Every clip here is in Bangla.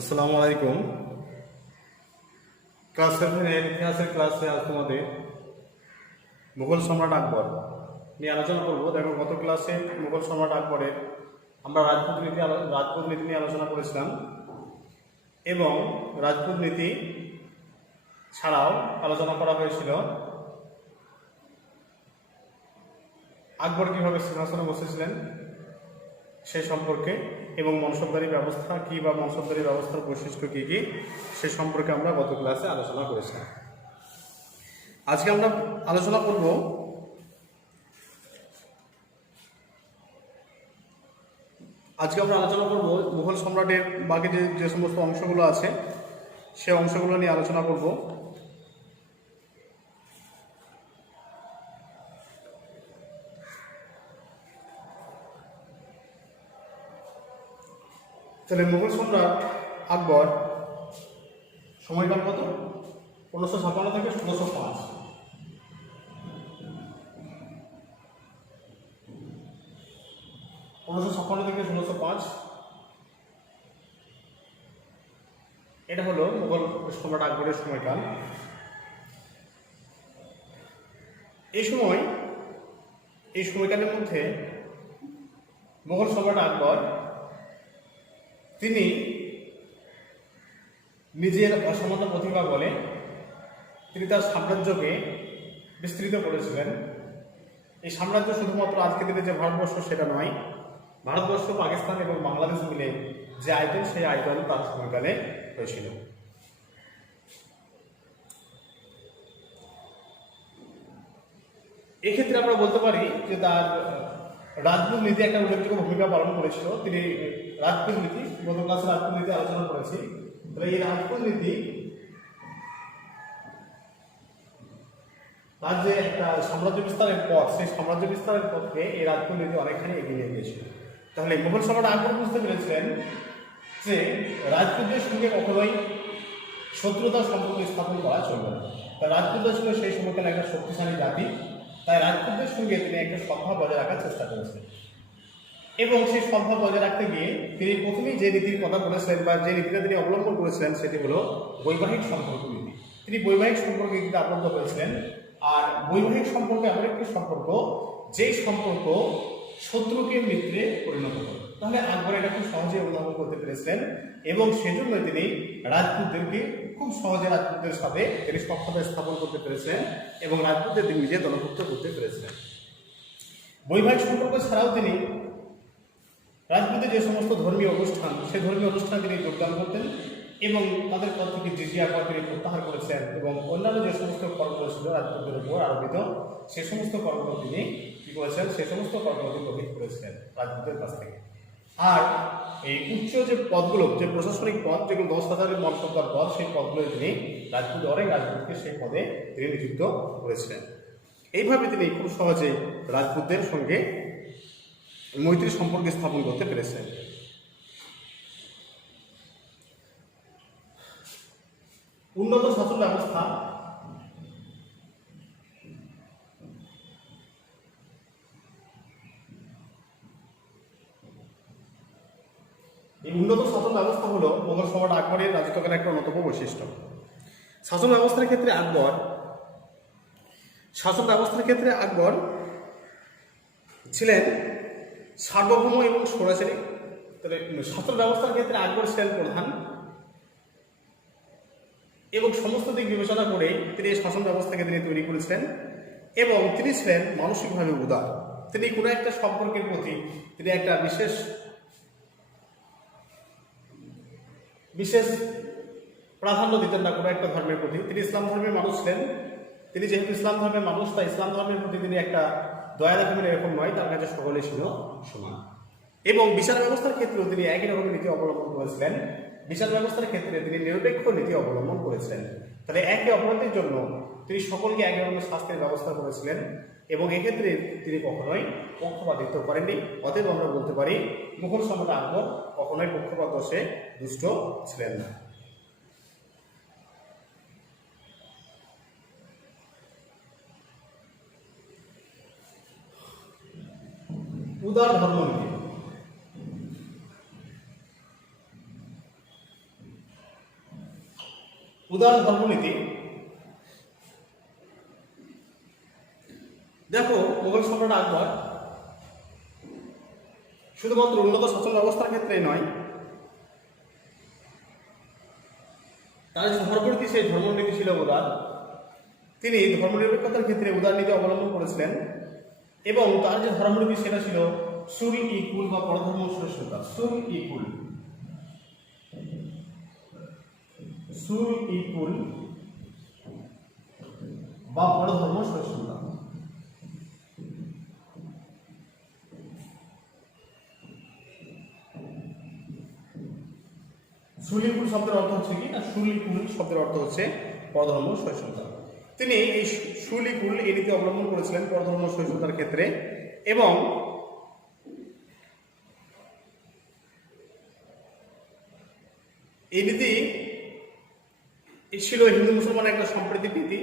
আসসালামু আলাইকুম। ক্লাস 7 ইতিহাসের ক্লাসে আজ তোমাদের মুঘল সম্রাট আকবর নিয়ে আলোচনা করব। দেখো, গত ক্লাসে মুঘল সম্রাট আকবরের আমরা রাজপুত নীতি নিয়ে আলোচনা করেছিলাম এবং রাজপুত নীতি ছাড়াও আলোচনা করা হয়েছিল আকবর কীভাবে সিংহাসনে বসেছিলেন সে সম্পর্কে, এবং মনসবদারি ব্যবস্থা কী বা মনসবদারি ব্যবস্থার বৈশিষ্ট্য কী কী সে সম্পর্কে আমরা গত ক্লাসে আলোচনা করেছিলাম। আজকে আমরা আলোচনা করব মুঘল সম্রাটের বাকি যে সমস্ত অংশগুলো আছে সে অংশগুলো নিয়ে আলোচনা করব। তাহলে মুঘল সম্রাট আকবর সময়কাল কত? 1556 থেকে 1605। 1556 থেকে 1605 এটা হলো মুঘল সম্রাট আকবরের সময়কাল। এই সময়কালের মধ্যে মুঘল সম্রাট আকবর তিনি নিজের অসামান্য প্রতিভা বলে তিনি তার সাম্রাজ্যকে বিস্তৃত করেছিলেন। এই সাম্রাজ্য শুধুমাত্র আজকের দিনে যে ভারতবর্ষ সেটা নয়, ভারতবর্ষ, পাকিস্তান এবং বাংলাদেশ মিলে যে আয়তন সেই আয়তন তার সময়কালে হয়েছিল। এক্ষেত্রে আমরা বলতে পারি যে তার রাজপুত নীতি একটা উল্লেখযোগ্য ভূমিকা পালন করেছিল। তিনি রাজপুত নীতি, গত ক্লাসে রাজপুত নীতি আলোচনা করেছি। তাহলে এই রাজপুত নীতি তার যে একটা সাম্রাজ্য বিস্তারের পথ, সেই সাম্রাজ্য বিস্তারের পথকে এই রাজপুত নীতি অনেকখানি এগিয়ে নিয়ে গিয়েছিল। তাহলে মুঘল সম্রাট আকবর বুঝতে পেরেছিলেন যে রাজপুতদের সঙ্গে কখনোই শত্রুতার সম্পর্ক স্থাপন করা চলবে না। তাই রাজপুতদের ছিল সেই সময়কালে একটা শক্তিশালী জাতি, তাই রাজপুতদের সঙ্গে তিনি একটা সদ্ভাব বজায় রাখার চেষ্টা করেছেন এবং সেই সদ্ভাব বজায় রাখতে গিয়ে তিনি প্রথমেই যে নীতির কথা বলেছিলেন বা যে নীতিটা তিনি অবলম্বন করেছিলেন সেটি হলো বৈবাহিক সম্পর্ক নীতি। তিনি বৈবাহিক সম্পর্ক নীতিতে আবদ্ধ হয়েছিলেন। আর বৈবাহিক সম্পর্ক এমন একটি সম্পর্ক যেই সম্পর্ক শত্রুকে মিত্রে পরিণত করে। তাহলে আকবর এটা খুব সহজে অনুধাবন করতে পেরেছিলেন এবং সেজন্য তিনি রাজপুতদেরকে খুব সহজে রাজপুতদের সাথে তিনি সখ্যতা স্থাপন করতে পেরেছিলেন এবং রাজপুতদের তিনি নিজে দলভুক্ত করতে পেরেছিলেন। বৈবাহিক সম্পর্ক ছাড়াও তিনি রাজপুতের যে সমস্ত ধর্মীয় অনুষ্ঠান, সেই ধর্মীয় অনুষ্ঠানে তিনি যোগদান করতেন এবং তাদের পর থেকে জিজিয়া কর তিনি প্রত্যাহার করেছেন এবং অন্যান্য যে সমস্ত করগুলো ছিল রাজপুতদের উপর আরোপিত সে সমস্ত করগুলো তিনি কী করেছেন, সে সমস্ত করগুলো তিনি গ্রহণ করেছিলেন রাজপুতের কাছ থেকে। আর এই উচ্চ যে পদগুলো, যে প্রশাসনিক পদ, যেগুলো 10,000 মর্যাদার পদ, সেই পদগুলো তিনি অনেক রাজপুতকে সেই পদে তিনি নিযুক্ত করেছিলেন। এইভাবে তিনি খুব সহজে রাজপুতদের সঙ্গে মৈত্রী সম্পর্ক স্থাপন করতে পেরেছেন। উন্নত শাসন ব্যবস্থা এই উন্নত শাসন ব্যবস্থা হলো মুঘল সম্রাট আকবরের রাজত্বকালের একটা অন্যতম বৈশিষ্ট্য। শাসন ব্যবস্থার ক্ষেত্রে আকবর ছিলেন সার্বভৌম এবং স্বৈরাচারী। তবে শাসন ব্যবস্থার ক্ষেত্রে আকবর ছিলেন প্রধান এবং সমস্ত দিক বিবেচনা করে তিনি এই শাসন ব্যবস্থাকে তিনি তৈরি করেছিলেন এবং তিনি ছিলেন মানসিকভাবে উদার। তিনি কোনো একটা সম্পর্কের প্রতি তিনি একটা বিশেষ প্রাধান্য দিতেন না কোনো একটা ধর্মের প্রতি। তিনি ইসলাম ধর্মের মানুষ ছিলেন। তিনি যেহেতু ইসলাম ধর্মের মানুষ, তাই ইসলাম ধর্মের প্রতি তিনি একটা দয়া দেখাবেন এরকম নয়, তার কাছে সকলে ছিল সমান। এবং বিচার ব্যবস্থার ক্ষেত্রেও তিনি একই রকমের নীতি অবলম্বন করেছিলেন। বিচার ব্যবস্থার ক্ষেত্রে তিনি নিরপেক্ষ নীতি অবলম্বন করেছিলেন। তাহলে একে অপরাধের জন্য তিনি সকলকে একই রকমের শাস্তির ব্যবস্থা করেছিলেন এবং এক্ষেত্রে তিনি কখনোই পক্ষপাতিত্ব করেননি। অতএব আমরা বলতে পারি মুঘল সম্রাট আকবর কখনোই পক্ষপাত দোষে দুষ্ট ছিলেন না। উদার ধর্মনীতি। উদার ধর্মনীতি। দেখো, মোগল সম্রাট আকবর শুধুমাত্র উন্নত শাসন ব্যবস্থার ক্ষেত্রে নয়, তার যে ধর্মনীতি সেই ধর্মনীতি ছিল উদার। তিনি ধর্মনিরপেক্ষতার ক্ষেত্রে উদারনীতি অবলম্বন করেছিলেন এবং তার যে ধর্মনীতি সেটা ছিল সুল ই কুল বা পরধর্ম সহিষ্ণুতা। সুল ই কুল, সুল ই কুল বা পরধর্ম সহিষ্ণুতা। সুলিকুল শব্দের অর্থ হচ্ছে কি না, সুলিকুল শব্দের অর্থ হচ্ছে পরধর্ম সহিষ্ণুতা। তিনি এই সুলিকুল এই নীতি অবলম্বন করেছিলেন পরধর্ম সহিষ্ণুতার ক্ষেত্রে এবং এই নীতি ছিল হিন্দু মুসলমানের একটা সম্প্রীতি নীতি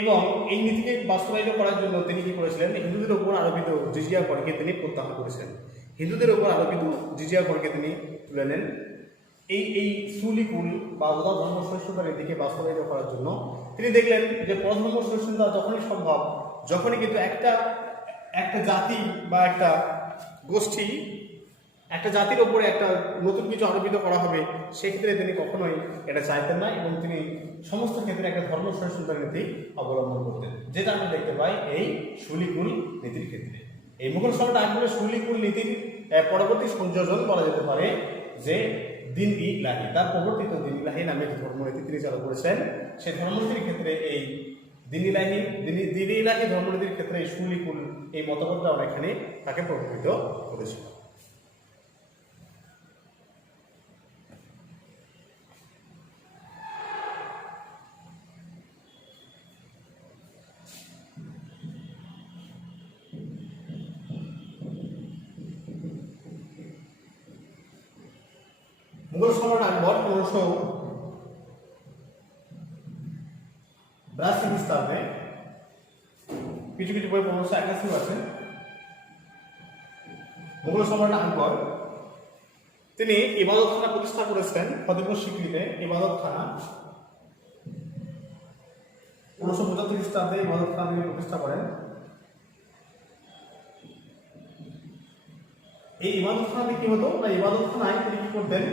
এবং এই নীতিকে বাস্তবায়িত করার জন্য তিনি কি করেছিলেন, হিন্দুদের উপর আরোপিত জিজিয়া করকে তিনি প্রত্যাহার করেছিলেন। হিন্দুদের উপর আরোপিত জিজিয়া করকে তিনি তুলে নেন। এই সুলিকুল বা উদার ধর্ম সহিষ্ণুতার নীতিকে বাস্তবায়িত করার জন্য তিনি দেখলেন যে পরধর্ম সহিষ্ণুতা যখনই সম্ভব, যখনই কিন্তু একটা জাতি বা একটা গোষ্ঠী, একটা জাতির ওপরে একটা নতুন কিছু আরোপিত করা হবে, সেক্ষেত্রে তিনি কখনোই এটা চাইতেন না এবং তিনি সমস্ত ক্ষেত্রে একটা ধর্ম সহিষ্ণুতার নীতি অবলম্বন করতেন, যেটা আমরা দেখতে পাই এই সুলিকুল নীতির ক্ষেত্রে। এই মুঘল সম্রাট আকবরের সুলিকুল নীতির পরবর্তী সংযোজন বলা যেতে পারে যে দিন ই ইলাহি, তার প্রবর্তিত দিন ইলাহি নামে যে ধর্মনীতি তিনি চালু করেছেন, সেই ধর্মনীতির ক্ষেত্রে এই দিন ইলাহি ধর্মনীতির ক্ষেত্রে এই সুলিকুল এই মতবাদটা অনেকখানি তাকে প্রভাবিত করেছিল। মুঘল সম্রাট আকবর 1582 খ্রিস্টাব্দে, কিছু কিছু বই 1581 আছে। মুঘল সম্রাট আকবর তিনি ইবাদতখানা প্রতিষ্ঠা করেছিলেন ফতেপুর সিক্রিতে। ইবাদতখানা 1575 খ্রিস্টাব্দে ইবাদতখানা তিনি প্রতিষ্ঠা করেন। এই ইবাদতখানাতে কি হতো না, ইবাদতখানায় তিনি কি করতেন,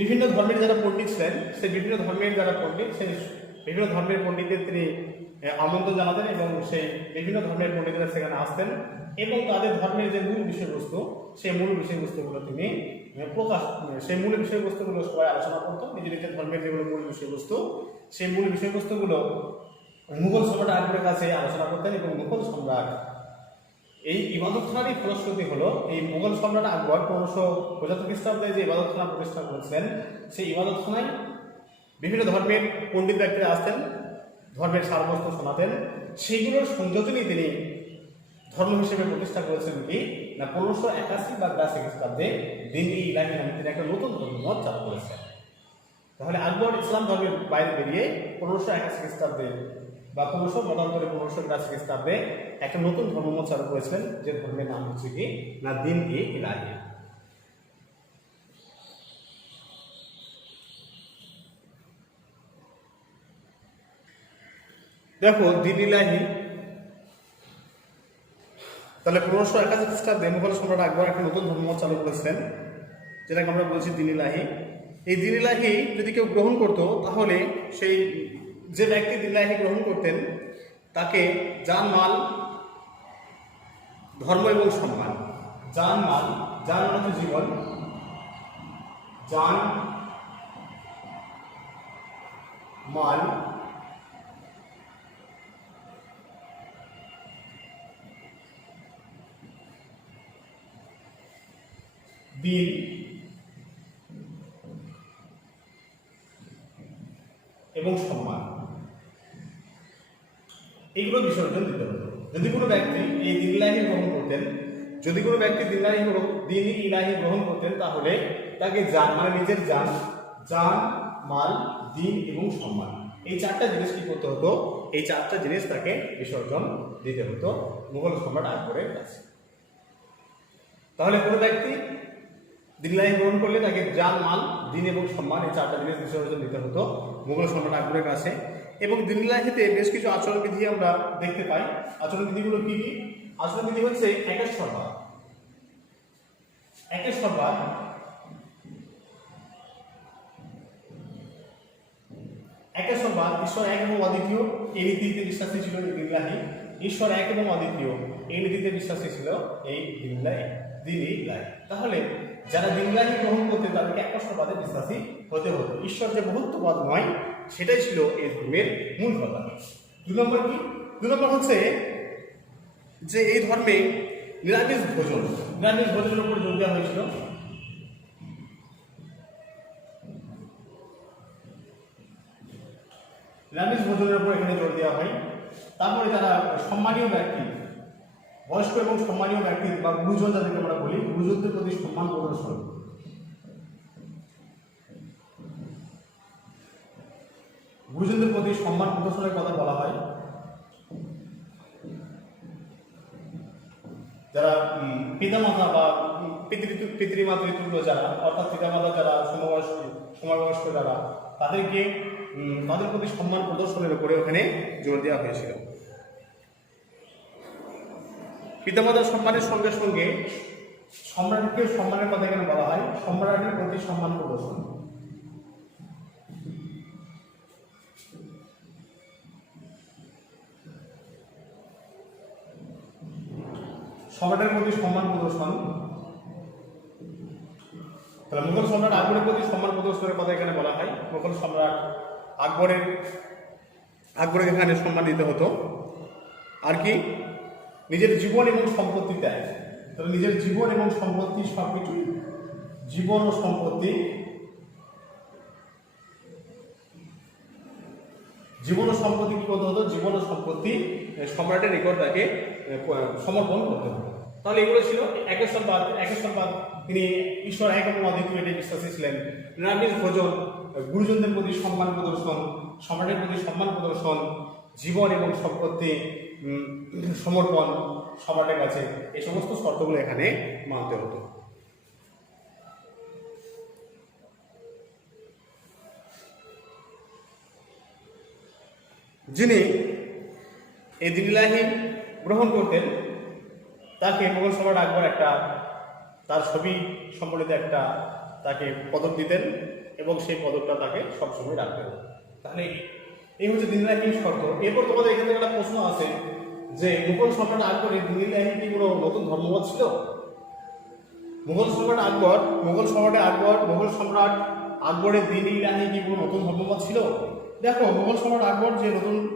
বিভিন্ন ধর্মের যারা পণ্ডিত ছিলেন, সেই বিভিন্ন ধর্মের যারা পণ্ডিত, সেই বিভিন্ন ধর্মের পণ্ডিতদের তিনি আমন্ত্রণ জানাতেন এবং সেই বিভিন্ন ধর্মের পণ্ডিতরা সেখানে আসতেন এবং তাদের ধর্মের যে মূল বিষয়বস্তু, সেই মূল বিষয়বস্তুগুলো তিনি সেই মূল বিষয়বস্তুগুলো সবাই আলোচনা করতেন। নিজের ধর্মের যেগুলো মূল বিষয়বস্তু, সেই মূল বিষয়বস্তুগুলো মুঘল সম্রাট আকবরের কাছে আলোচনা করতেন এবং মুঘল সম্রাট এই ইবাদতখানারই ফলশ্রুতি হলো এই মুঘল সম্রাট আকবর 1575 খ্রিস্টাব্দে যে ইবাদতখানা প্রতিষ্ঠা করেছিলেন, সেই ইবাদতখানায় বিভিন্ন ধর্মের পণ্ডিত ব্যক্তিরা আসতেন, ধর্মের সারবস্তু শোনাতেন। সেইগুলোর সংযোজনই তিনি ধর্ম হিসেবে প্রতিষ্ঠা করেছেন কি না 1581 বা 82 খ্রিস্টাব্দে দিন ই ইলাহি নামে তিনি একটা নতুন ধর্মমত চালু করেছেন। তাহলে আকবর ইসলাম ধর্মের বাইরে বেরিয়ে 1581 খ্রিস্টাব্দে বা 1582 খ্রিস্টাব্দে একটা নতুন ধর্মমত চালু করেছিলেন, যে ধর্মের নাম হচ্ছে কি না দিন ই ইলাহি। দেখো, দিন ইলাহি তাহলে 1581 খ্রিস্টাব্দে মুঘল সম্রাট আকবর একটা নতুন ধর্মমত চালু করেছিলেন, যেটাকে আমরা বলছি দিন ইলাহি। এই দিন ইলাহি যদি কেউ গ্রহণ করতো, তাহলে সেই যে ব্যক্তি দিন ইলাহি গ্রহণ করতেন তাকে জান মাল, ধর্ম এবং সম্মান, জান মাল, জান মানে হচ্ছে জীবন, জান মাল, দিন এবং সম্মান, এইগুলো বিসর্জন দিতে হতো। যদি কোনো ব্যক্তি এই দিন ইলাহি গ্রহণ করতেন, যদি কোনো ব্যক্তি দিন ইলাহি গ্রহণ করতেন, তাহলে তাকে জান মানে নিজের জান, জান মাল, দিন এবং সম্মান, এই চারটা জিনিস কি করতে হতো, এই চারটা জিনিস তাকে বিসর্জন দিতে হতো মুঘল সম্রাট আকবরের কাছে। তাহলে কোনো ব্যক্তি দিনলাহি গ্রহণ করলে তাকে জান, মাল, দিন এবং সম্মান এই 4টা জিনিস বিসর্জন দিতে হতো মুঘল সম্রাট আকবরের কাছে। এবং দিনলাহিতে বেশ কিছু আচরণবিধি আমরা দেখতে পাই। আচরণবিধিগুলো কি কি? আচরণবিধি হচ্ছে একেশ্বরবাদ। একেশ্বরবাদ একেশ্বরবাদ, ঈশ্বর এক এবং অদ্বিতীয়, এই নীতিতে বিশ্বাসী ছিল এই দিনলাহি। ঈশ্বর এক এবং অদ্বিতীয় এই নীতিতে বিশ্বাসী ছিল এই দিনলাহি। তাহলে যারা দিনলাহি গ্রহণ করতেন তাদেরকে একেশ্বরবাদে বিশ্বাসী হতে হতো। ঈশ্বর যে বহুত্ববাদ নয় সেটাই ছিল এই ধর্মের মূল কথা। 2 নম্বর কি? 2 নম্বর হচ্ছে যে এই ধর্মে নিরামিষ ভোজনের উপর জোর দেওয়া হয়েছিল। নিরামিষ ভোজনের উপর এখানে জোর দেওয়া হয়। তারপরে যারা সম্মানীয় ব্যক্তি, বয়স্ক এবং সম্মানীয় ব্যক্তি বা গুরুজন যাদেরকে আমরা বলি, গুরুজনদের প্রতি সম্মান প্রদর্শন। গুরুজনদের প্রতি সম্মান প্রদর্শনের কথা বলা হয়। যারা পিতামাতা বা পিতৃমাতৃতুল্য যারা, অর্থাৎ পিতামাতা যারা সমবয়স্ক যারা, তাদেরকে তাদের প্রতি সম্মান প্রদর্শনের উপরে ওখানে জোর দেওয়া হয়েছিল। পিতামাতার সম্মানের সঙ্গে সঙ্গে সম্রাটকে সম্মানের কথা এখানে বলা হয়, সম্রাটের প্রতি সম্মান প্রদর্শন। সম্রাটের প্রতি সম্মান প্রদর্শন। তাহলে মুঘল সম্রাট আকবরের প্রতি সম্মান প্রদর্শনের কথা এখানে বলা হয়। মুঘল সম্রাট আকবরের এখানে সম্মান দিতে হতো। আর কি? নিজের জীবন এবং সম্পত্তি ত্যাগ। তাহলে নিজের জীবন এবং সম্পত্তি সবকিছু, জীবন ও সম্পত্তি, কি করতে হতো? জীবন ও সম্পত্তি সম্রাটের নিকট তাকে সমর্পণ করতে হতো। তাহলে এগুলো ছিল একেশ্বরবাদ। তিনি ঈশ্বর এক এবং অদ্বিতীয় এটি বিশ্বাসী ছিলেন। নিরামিষ ভোজন, গুরুজনদের প্রতি সম্মান প্রদর্শন, সম্রাটের প্রতি সম্মান প্রদর্শন, জীবন এবং সম্পত্তি সমর্পণ সম্রাটের কাছে, এই সমস্ত শর্তগুলো এখানে মানতে হতো। যিনি এই দিনলাহি গ্রহণ করতেন তাকে মুঘল সম্রাট আকবর তার ছবি সম্বলিত তাকে পদক দিতেন এবং সেই পদকটা তাকে সবসময় রাখতেন। তাহলে এই হচ্ছে দিনলাহির শর্ত। এরপর তোমাদের এখানে একটা প্রশ্ন আছে যে মুঘল সম্রাট আকবরের দিনলাহি কি কোনো নতুন ধর্মমত ছিল? মুঘল সম্রাট আকবরের দিনলাহি কি কোনো নতুন ধর্মমত ছিল? দেখো, মুঘল সম্রাট আকবর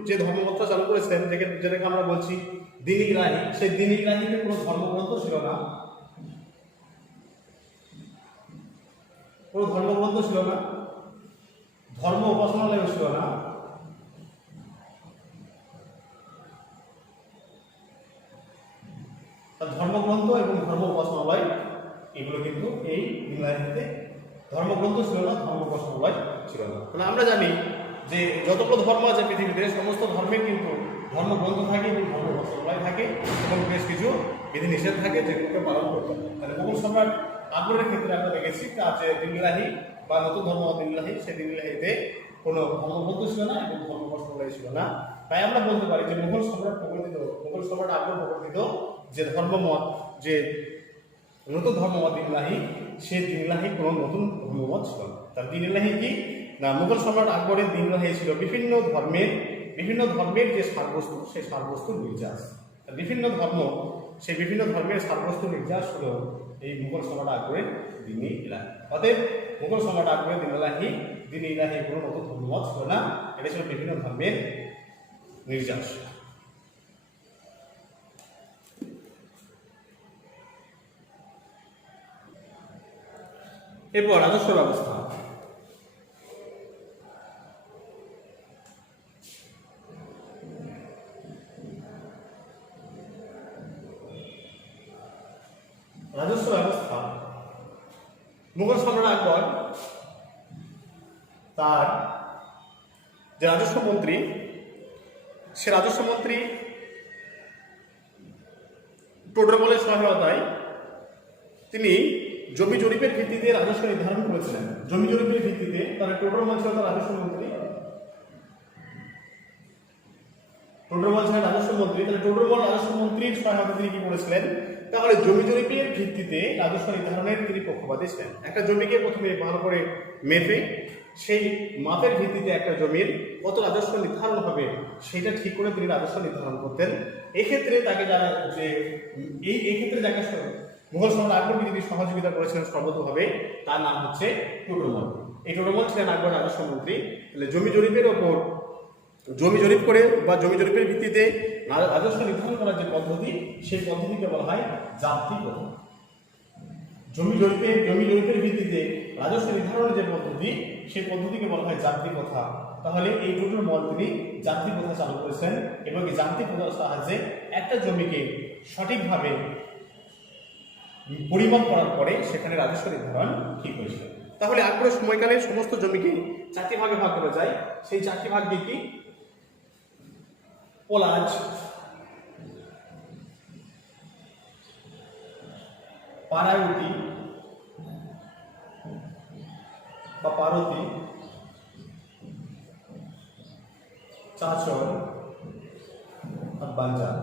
যে ধর্মমতটা চালু করেছেন, যেটাকে আমরা বলছি দিন-ই-ইলাহি, সেই দিন-ই-ইলাহিতে কোনো ধর্মগ্রন্থ ছিল না, কোনো ধর্মগ্রন্থ ছিল না, ধর্ম উপাসনালয় ছিল না। ধর্মগ্রন্থ এবং ধর্ম উপাসনালয় এগুলো কিন্তু এই দিন-ই-ইলাহিতে ধর্মগ্রন্থ ছিল না, ধর্ম উপাসনালয় ছিল না। তাহলে আমরা জানি যে যতগুলো ধর্ম আছে পৃথিবীতে, সমস্ত ধর্মের কিন্তু ধর্মগ্রন্থ থাকে এবং ধর্ম উপাসনালয় থাকে এবং বেশ কিছু বিধিনিষেধ থাকে যেগুলোকে পালন করতে হবে। তাহলে মুঘল সম্রাট আকবরের ক্ষেত্রে আমরা দেখেছি যে দিন-ই-ইলাহি বা নতুন ধর্ম দিন-ই-ইলাহি, সেই দিন-ই-ইলাহিতে কোনো ধর্মগ্রন্থ ছিল না এবং ধর্ম উপাসনালয় ছিল না। তাই আমরা বলতে পারি যে মুঘল সম্রাট আকবর প্রবর্তিত যে ধর্মমত, যে নতুন ধর্মমত দিন-ই-ইলাহি, সেই দিন-ই-ইলাহি কোনো নতুন ধর্মমত ছিল না। তার দিন-ই-ইলাহি কি না, মুঘল সম্রাট আকবরের দিন-ই-ইলাহি ছিল বিভিন্ন ধর্মের যে সারবস্তু, সেই সারবস্তুর নির্যাস। বিভিন্ন ধর্মের সারবস্তুর নির্যাস হল এই মুঘল সম্রাট আকবরের দিন-ই-ইলাহি। অতএব মুঘল সম্রাট আকবরের দিন-ই-ইলাহি কোনো নতুন ধর্মমত ছিল না, এটা ছিল বিভিন্ন ধর্মের নির্যাস। এরপর রাজস্ব ব্যবস্থা। মুঘল সম্রাট আকবর তার যে রাজস্ব মন্ত্রী, সে রাজস্ব মন্ত্রী টোডরমলের সহায়তায় তিনি জমি জরিপের ভিত্তিতে রাজস্ব নির্ধারণ করেছিলেন। জমি জরিপের ভিত্তিতে তাহলে টোডরমান ছিল তার রাজস্ব মন্ত্রী, টোডরমান ছিলেন রাজস্ব মন্ত্রী। তাহলে টোডরমান রাজস্ব মন্ত্রীর সহায়তা তিনি কি করেছিলেন? তাহলে জমি জরিপের ভিত্তিতে রাজস্ব নির্ধারণের তিনি পক্ষপাতী ছিলেন। একটা জমিকে প্রথমে ভালো করে মেপে সেই মাপের ভিত্তিতে একটা জমির কত রাজস্ব নির্ধারণ হবে সেটা ঠিক করে তিনি রাজস্ব নির্ধারণ করতেন। এক্ষেত্রে তাকে যারা যে এই ক্ষেত্রে যাকে মুঘল সম্রাট আকবর তিনি সহযোগিতা করেছিলেন সর্বতভাবে, তার নাম হচ্ছে টোডরমান। এই টোডরমান ছিলেন আকবর রাজস্ব মন্ত্রী। তাহলে জমি জরিপের ওপর জমি জরিপ করে বা জমি জরিপের ভিত্তিতে রাজস্ব নির্ধারণ করার যে পদ্ধতি, সেই পদ্ধতিকে বলা হয় জাপ্তি প্রথা। জমি জরিপের ভিত্তিতে রাজস্ব নির্ধারণের যে পদ্ধতি, সেই পদ্ধতিকে বলা হয় জাপ্তি প্রথা। তাহলে এই টোডরমান তিনি জাপ্তি প্রথা চালু করেছেন এবং এই জাপ্তি প্রথার সাহায্যে একটা জমিকে সঠিকভাবে পরিমাপ করার পরে সেখানে রাজস্ব নির্ধারণ ঠিক হয়েছিল। তাহলে আকবরের সময়কালে সমস্ত জমিকে 4টি ভাগে ভাগ করা যায়। সেই 4টি ভাগ কি? পোলাজ, পারায়ুটি বা পারতি, চাচর আর বাঞ্জার।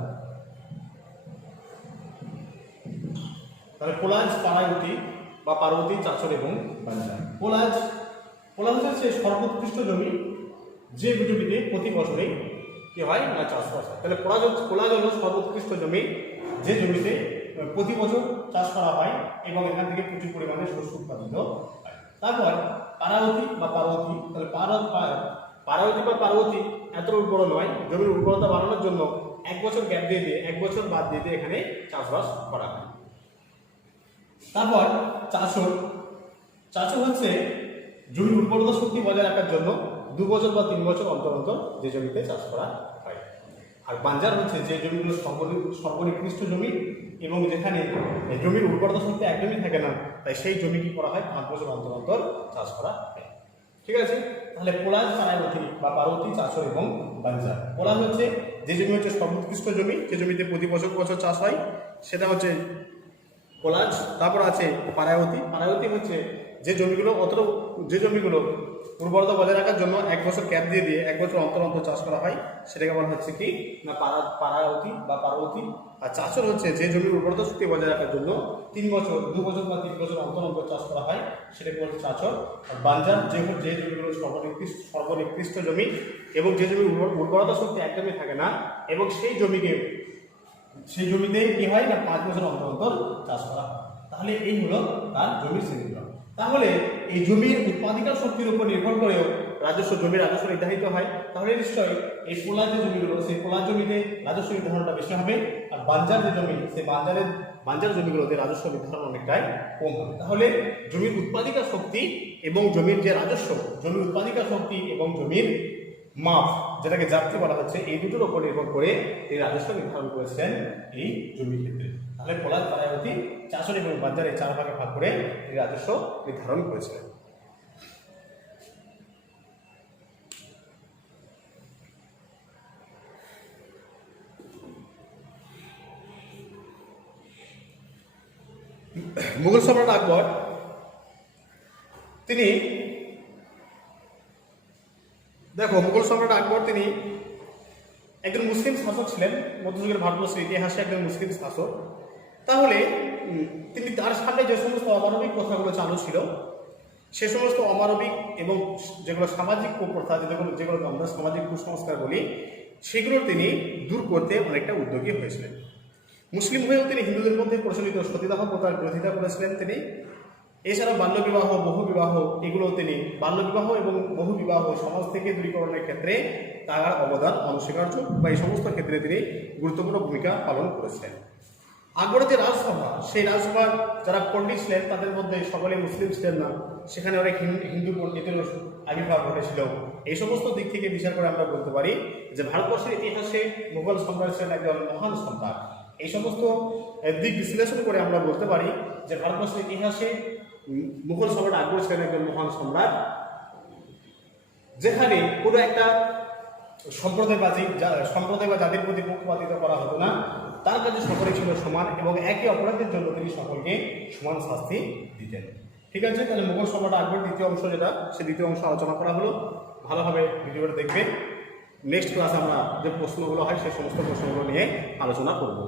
তাহলে পোলাজ, পারায়ুটি বা পার্বতী, চাচর এবং বাঞ্জার। পোলাজ হচ্ছে সর্বোৎকৃষ্ট জমি, যে জমিতে প্রতি বছরেই কি হয় না চাষবাস হয়। তাহলে পোলাজ হলো সর্বোৎকৃষ্ট জমি, যে জমিতে প্রতি বছর চাষ করা হয় এবং এখান থেকে প্রচুর পরিমাণে শস্য উৎপাদিত হয়। তারপর পারাবতী বা পার্বতী। তাহলে পারাবতী বা পার্বতী এত উর্বর নয়, জমির উর্বরতা বাড়ানোর জন্য 1 বছর গ্যাপ দিয়ে 1 বছর বাদ দিয়ে এখানে চাষবাস করা হয়। তারপর চাষর হচ্ছে জমির উর্বরতা শক্তি বজায় রাখার জন্য 2 বছর বা 3 বছর অন্তর অন্তর যে জমিতে চাষ করা হয়। আর বাঞ্জার হচ্ছে যে জমিগুলো সর্বনিকৃষ্ট জমি এবং যেখানে জমির উর্বরতা শক্তি একদমই থাকে না, তাই সেই জমি কি করা হয় 5 বছর অন্তর অন্তর চাষ করা হয়। ঠিক আছে? তাহলে পোলাজ, পারাবতী বা পার্বতী, চাষর এবং বাঞ্জার। পোলাজ হচ্ছে যে জমি হচ্ছে সর্বোৎকৃষ্ট জমি, যে জমিতে প্রতি বছর চাষ হয়, সেটা হচ্ছে পোলাজ। তারপর আছে পারাবতী হচ্ছে যে জমিগুলো উর্বরতা বজায় রাখার জন্য 1 বছর গ্যাপ দিয়ে 1 বছর অন্তর অন্তর চাষ করা হয়, সেটাকে বলা হচ্ছে কি না পারাবতী বা পার্বতী। আর চাষর হচ্ছে যে জমির উর্বরতা শক্তি বজায় রাখার জন্য 2 বছর বা 3 বছর অন্তর অন্তর চাষ করা হয়, সেটাকে বলা হচ্ছে চাষর। আর বাঞ্জার যে জমিগুলো সর্বনিকৃষ্ট জমি এবং যে জমির উর্বরতা শক্তি একদমই থাকে না এবং সেই জমিতে কি হয় না 5 বছর অন্তর অন্তর চাষ করা হয়। তাহলে এই হলো তার জমির শ্রেণীবিভাগ। তাহলে এই জমির উৎপাদিকা শক্তির উপর নির্ভর করেও জমির রাজস্ব নির্ধারিত হয়। তাহলে নিশ্চয়ই এই পোলার যে জমিগুলো, সেই পোলার জমিতে রাজস্ব নির্ধারণটা বেশি হবে, আর বাঞ্জার যে জমি, সেই বাঞ্জার জমিগুলোতে রাজস্ব নির্ধারণ অনেকটাই কম হবে। তাহলে জমির উৎপাদিকা শক্তি এবং জমির যে রাজস্ব, জমির উৎপাদিকা শক্তি এবং জমির মাপ, যেটাকে জাপ্তি বলা হচ্ছে, এই দুটোর উপর নির্ভর করে এই রাজস্ব নির্ধারণ করেছেন এই জমির ক্ষেত্রে। তাহলে পোলাজ, পারাবতী, চাষর এবং বাঞ্জার এই 4 ভাগে ভাগ করে এই রাজস্ব নির্ধারণ করেছিলেন। মুঘল সম্রাট আকবর তিনি একজন মুসলিম শাসক ছিলেন, মধ্যযুগের ভারতবর্ষের ইতিহাসে একজন মুসলিম শাসক। তাহলে তিনি তার সামনে যে সমস্ত অমানবিক কথাগুলো চালু ছিল, সে সমস্ত অমানবিক এবং যেগুলো সামাজিক কুপ্রথা, যেগুলো আমরা সামাজিক কুসংস্কার বলি, সেগুলো তিনি দূর করতে অনেকটা উদ্যোগী হয়েছিলেন। মুসলিম হয়েও তিনি হিন্দুদের মধ্যে প্রচলিত সতীদাহ প্রথার বিরোধিতা করেছিলেন তিনি। এছাড়াও বাল্যবিবাহ, বহুবিবাহ, এগুলো তিনি বাল্যবিবাহ এবং বহুবিবাহ সমাজ থেকে দূরীকরণের ক্ষেত্রে তার অবদান অনস্বীকার্য, বা এই সমস্ত ক্ষেত্রে তিনি গুরুত্বপূর্ণ ভূমিকা পালন করেছিলেন। আকবরের যে রাজসভা, সেই রাজসভার যারা পণ্ডিত ছিলেন তাদের মধ্যে সকলে মুসলিম ছিলেন না, সেখানে অনেক হিন্দু পণ্ডিতেরও আবির্ভাব ঘটেছিল। এই সমস্ত দিক থেকে বিচার করে আমরা বলতে পারি যে ভারতবর্ষের ইতিহাসে মুঘল সম্রাট ছিলেন একজন মহান সম্রাট। এই সমস্ত দিক বিশ্লেষণ করে আমরা বলতে পারি যে ভারতবর্ষের ইতিহাসে মুঘল সম্রাট আকবর ছিলেন একজন মহান সম্রাট, যেখানে কোনো একটা সম্প্রদায় বা জাতির প্রতি পক্ষপাতিত্ব করা হতো না, তার কাছে সকলেই ছিল সমান এবং একে অপরাধের জন্য তিনি সকলকে সমান শাস্তি দিতেন। ঠিক আছে, তাহলে মুঘল সম্রাট আকবর দ্বিতীয় অংশ যেটা, সে দ্বিতীয় অংশ আলোচনা করা হলো। ভালোভাবে ভিডিওটা দেখবে। নেক্সট ক্লাসে আমরা যে প্রশ্নগুলো হয় সেই সমস্ত প্রশ্নগুলো নিয়ে আলোচনা করব।